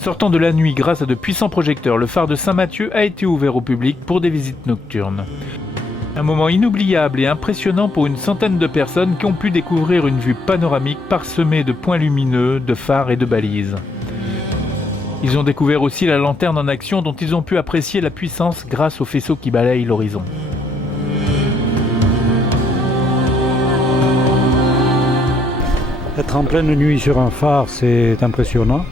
Sortant de la nuit grâce à de puissants projecteurs, le phare de Saint-Mathieu a été ouvert au public pour des visites nocturnes. Un moment inoubliable et impressionnant pour une centaine de personnes qui ont pu découvrir une vue panoramique parsemée de points lumineux, de phares et de balises. Ils ont découvert aussi la lanterne en action dont ils ont pu apprécier la puissance grâce au faisceau qui balaye l'horizon. Être en pleine nuit sur un phare, c'est impressionnant.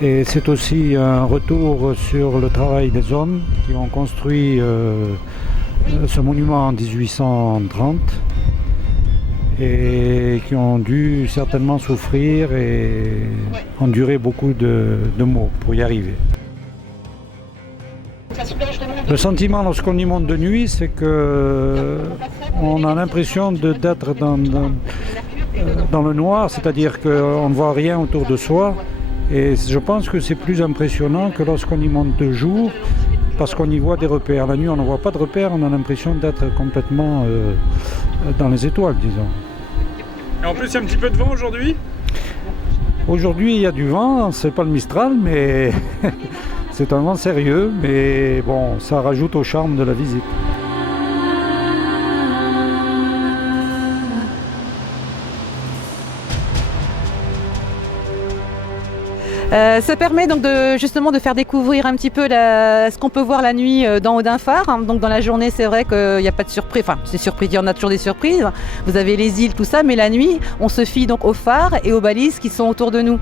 Et c'est aussi un retour sur le travail des hommes qui ont construit ce monument en 1830 et qui ont dû certainement souffrir et endurer beaucoup de maux pour y arriver. Le sentiment lorsqu'on y monte de nuit, c'est qu'on a l'impression d'être dans le noir, c'est-à-dire qu'on ne voit rien autour de soi. Et je pense que c'est plus impressionnant que lorsqu'on y monte de jour, parce qu'on y voit des repères. La nuit, on ne voit pas de repères, on a l'impression d'être complètement dans les étoiles, disons. Et en plus, il y a un petit peu de vent aujourd'hui ? Aujourd'hui, il y a du vent, c'est pas le Mistral, mais c'est un vent sérieux, mais bon, ça rajoute au charme de la visite. Ça permet donc justement de faire découvrir un petit peu ce qu'on peut voir la nuit d'en haut d'un phare. Donc dans la journée, c'est vrai qu'il n'y a pas de surprise, enfin c'est surprise, il y en a toujours des surprises. Vous avez les îles, tout ça, mais la nuit, on se fie donc aux phares et aux balises qui sont autour de nous.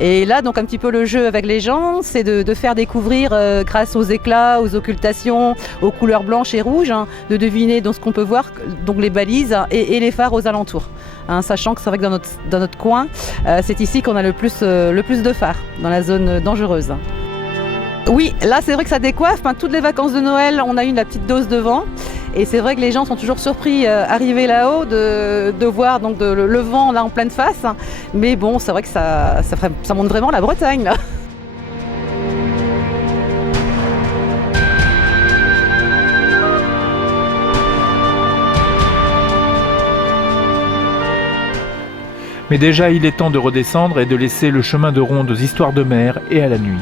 Et là, donc un petit peu le jeu avec les gens, c'est de faire découvrir grâce aux éclats, aux occultations, aux couleurs blanches et rouges, de deviner donc ce qu'on peut voir, donc les balises et les phares aux alentours. Sachant que c'est vrai que dans notre coin, c'est ici qu'on a le plus de phares, dans la zone dangereuse. Oui, là c'est vrai que ça décoiffe. Toutes les vacances de Noël, on a eu la petite dose de vent. Et c'est vrai que les gens sont toujours surpris arrivés là-haut de voir donc le vent là en pleine face. Mais bon, c'est vrai que ça montre vraiment la Bretagne là. Mais déjà, il est temps de redescendre et de laisser le chemin de ronde aux histoires de mer et à la nuit.